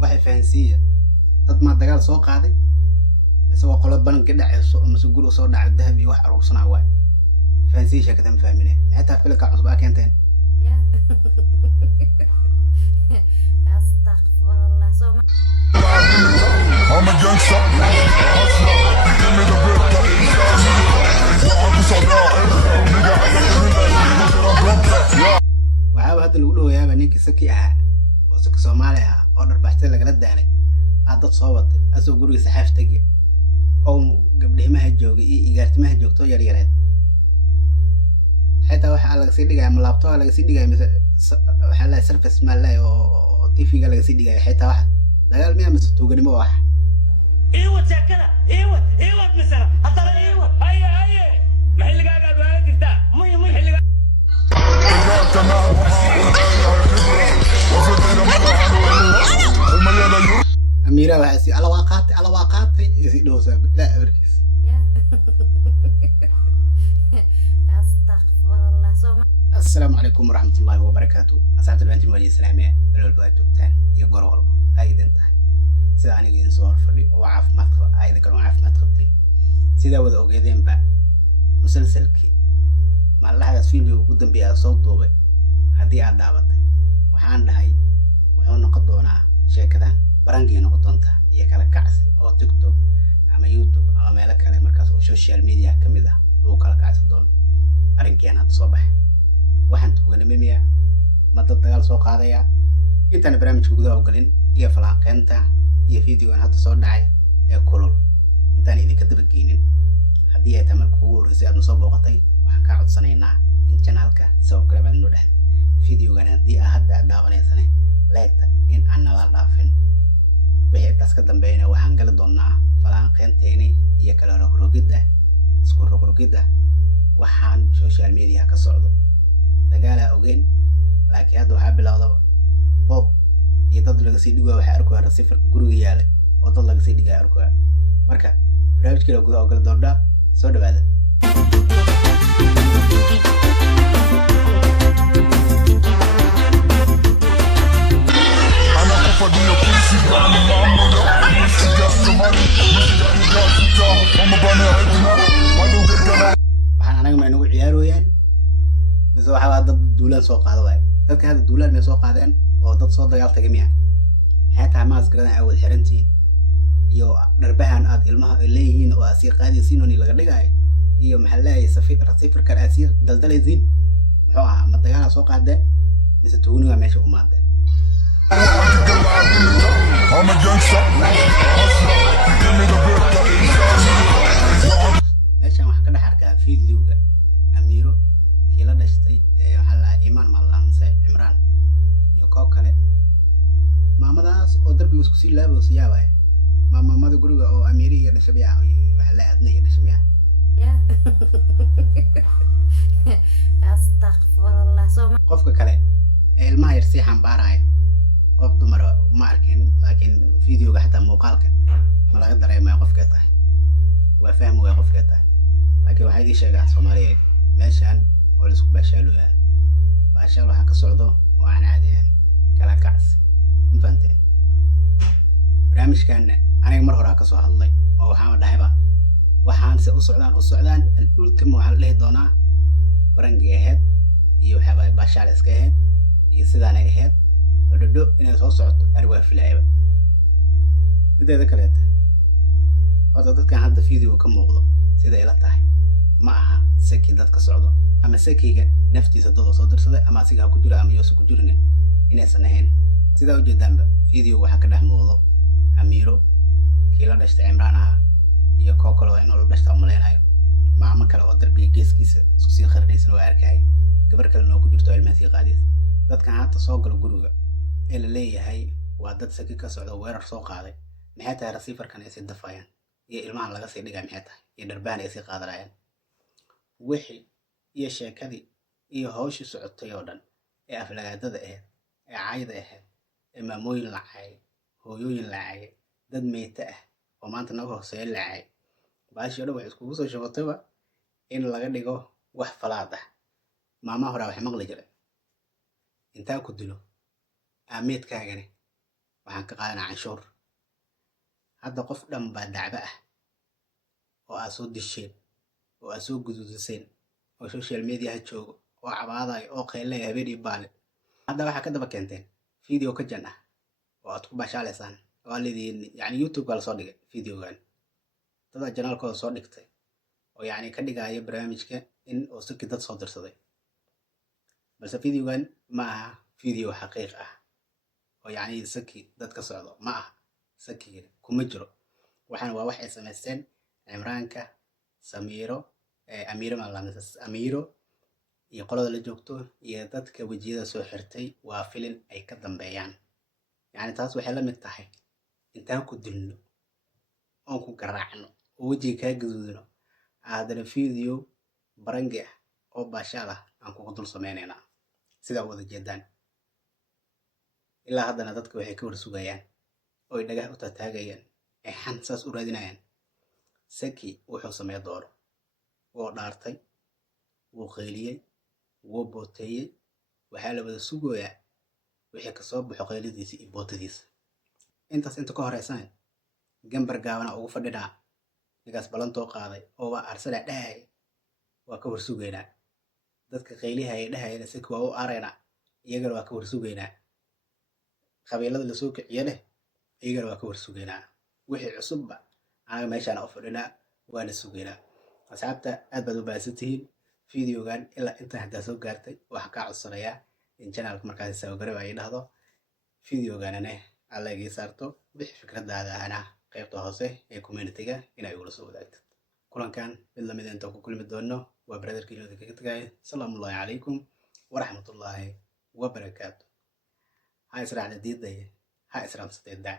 waxay fahansiiya dad ma dagaal soo qaaday isagoo qolo bank dhacayso ama soo guri soo dhacay dahab iyo wax aruursanaa waay fahansiiya sheekada ma fahmine maxay filka cusub ah keenteen astaghfirullah so I'm a gangster. Give me the bread that is waxaa hadda lagu dhawayaaba ninkii saki ahaa oo saki Soomaali ah oo dharbaxtay lagala daalay dad soo watay asoo guriga saxaaf tagay oo gabdhimaha joogay iyo igaartimaha joogto yar yareed xitaa waxa laga sii dhigay laptop laga sii dhigay waxa la surface malay oo TV ga laga sii dhigay xitaa waxa dagaal miya mise tuuganimo wax ايوه شكلها ايوه مثلا حتى ايوه هي محل قاعد ولا تفتح مي محل أميرة وحسي على واقعتي يسيدوسا لا أبركيس astaghfirullah so السلام عليكم ورحمة الله وبركاته أسعد البنتين ولي السلامية الولد جوجتان يا قرولب أيضا انتهي سيدا أنا جين صور فلي وعافمات أيضا كانوا عافمات قبتين سيدا وذا أوجيدين بقى مسلسلكي ما الله هذا فيديو قدام بيها صوت دوبي هدي عداوتي وحان لهي وحون نقضونا sheekadan barangiina noqonta iyo kala kacsi oo TikTok ama YouTube ama meel kale markaas oo social media kamid ah lagu kala kacsi doono arrinkeena hadda soo baxay waxaan tuuganimaya ma dad dagaal soo qaadaya intaan barnaamijka gudaha u galin iyo falanqeynta iyo fiidiyogan hadda soo dhacay ee kulul intaan idinka daba geenin haddii ay tahay markii ugu horreysay aad soo booqatay waxaan ka codsanaynaa in channelka subscribe aad noo dhahay fiidiyogan haddii aad hadda daawanaysan leegta in aan nala dhaafin wixii intaas ka dambeeyna waxaan gali doonaa falanqeynteeni iyo kala rogrogidda waxaan social media ka socdo dagaala ogeyn laakiin hadda waxaa bilowda bob iyo dad laga sii dhigo waxa arkaya rasiifka guriga yaala oo dad laga sii dhigay arkaya marka barnaamijkeena gudaha oo gali doona soo dhawaada waxaan anaga ma inagu ciyaarooyaan mise waxaa dad duulaan soo qaado waay dadka hadda duulaan may soo qaadeen oo dad soo dagaal tagay miya maxay tahay maas garanay awood xirantiin iyo dharbahan aad ilmaha ay leeyihiin oo asii qaadaysiin oo laga dhigayo iyo maxaa leeyahay rasiifkan asii daldalaysiin muxuu ahaa ma dagaal soo qaadeen mise tuuniga meesha u maadeen I'm a gangster. Give me the bread that is meeshaan waxaa ka dhex arkaa fiidiyowga Amiiro kii la dhashtay waxaa la Iman Malamse Imraan iyo koob kale maamadaas oo darbiga isku sii laabo siyaabay maamada guriga oo Amiiri iyo dhashabiya waxa la aadna iyo dhashabiya astaghfirullah so qofka kale ee ilmaha yar si xambaaraya qof dumar ma arkin laakiin fiidiyowga xataa muuqaalka ma laga dareemayo qofka tahay waa fahmi way qofka tahay laakiin waxa idin sheegaa Soomaaliyeed meeshan oo la isku baashaalooyaa baashaal waxa ka socdo oo aan caadi ahayn kala kacsi ma fahanteen barnaamijkan aniga mar hore ka soo hadlay oo waxaan dhahayba waxaan si u socdaan ultimo waxa la dhihi doonaa barangi ahayd iyo waxa baashaal iska ahayd iyo sidaan ay ahayd hodho inay soo socoto arwaa filayba mideeda kaleeta hadda dadkan hadda fiidiyowga ka muuqdo sida ila tahay ma aha saki dadka socdo ama sakiga naftiisa dad soo dirsaday ama asiga ku jira ama yoos ku jirina inaysan ahayn sida u jeedaanba fiidiyowga waxa ka dhex muuqdo Amiiro kii la dhashtay Imraan aha iyo kookolo inuu la dhashta umaleynayo maamo kale oo darbiga geeskiisa isku sii khardaysan oo arkay gabar kale oo ku jirto ilmaha qaadis dadkan hadda soo gal guriga ee la leeyahay waa dad saki ka socdo weerar soo qaaday maxay tahay rasiifarkan ay si dafayaan iyo ilmaha laga sii dhigay maxay tahay iyo darbaan ay si qaadanayaan wixii iyo sheekadii iyo hawshii socotay oo dhan ee aflagaadada ahayd ee caayda ahayd ee maamooyin la caayay hooyooyin la caayay dad meeta ah oo maanta naga hooseeya la caayay baashii oo dhan waxay iskugu soo shubatayba in laga dhigo wax falaad ah. Maamaha hore waxay maqli jiray intaa ku dilo aameedkaagani waxaan ka qaadanaa canshuur. Hadda qof dhan baa dacba ah oo aad soo disheen oo aad soo gududiseen oo social media ha joogo oo cabaadayo oo qeylaya habeen iyo maalin. Hadda waxaa ka daba keenteen video ka jan ah oo aad ku bashaalaysaan oo leedihiin yacni YouTube la soo dhigay videogan. Dada janaalkooda soo dhigtay oo yacni ka dhigaya barnaamijka in uu saki dad soo dirsaday. Balse videogan ma aha video xaqiiq ah oo yacni saki dad ka socdo ma aha. Sakiga kuma jiro. Waxaan waa wax ay samaysteen Cimraanka, Samiiro, Amiiro iyo qolada la joogto iyo dadka wejiyada soo xirtay waa filin ay ka dambeeyaan. Yacni taas waxay la mid tahay intaan ku dilno oon ku garaacno oo wejiga kaa gaduudino haddana video barangi ah oo baashaal ah aan kugu dul sameynaynaa sidaa wada jeedaan. Ilaa haddana dadka waxay ka warsugayaan oo ay dhagaha u taataagayaan ay xan saas u raadinayaan. Saki wuxuu sameey dooro wuu dhaartay, wuu qeyliyey, wuu booteeyey. Waxaa la wada sugayaa wixii ka soo baxo qeyladiisa iyo bootadiisa. Intaas inta ka horeysana gambar gaabana ugu fadhinaa ninkaas balantoo qaaday oo waa arsana dhahay waa ka warsugaynaa. Dadka qeyliha ay dhahayna saki waa u aaraynaa iyagana waa ka warsugaynaa. Qabiilada la soo kiciyo leh iyagana waa ka warsugaynaa. Wixii cusubba anaga meeshaan u fadhinaa waana sugaynaa. Asxaabta aad baad u baahsantihiin videogan ilaa inta hadda soo gaartay waxaan ka codsanayaa in channelka markaas sababgarab ay dhahdo videoganane alla iga saarto wixii fikradaada ahna qaybta hoose ee community-ga inay ula soo wadaagto. Kulankan mid lamid inta ku kulmi doono waa brotherkii loo kaga tagay. Salaamu calaykum waraxmatullaahi wabarakaatuh. Ha israacna diidaya ha israamsatay daa.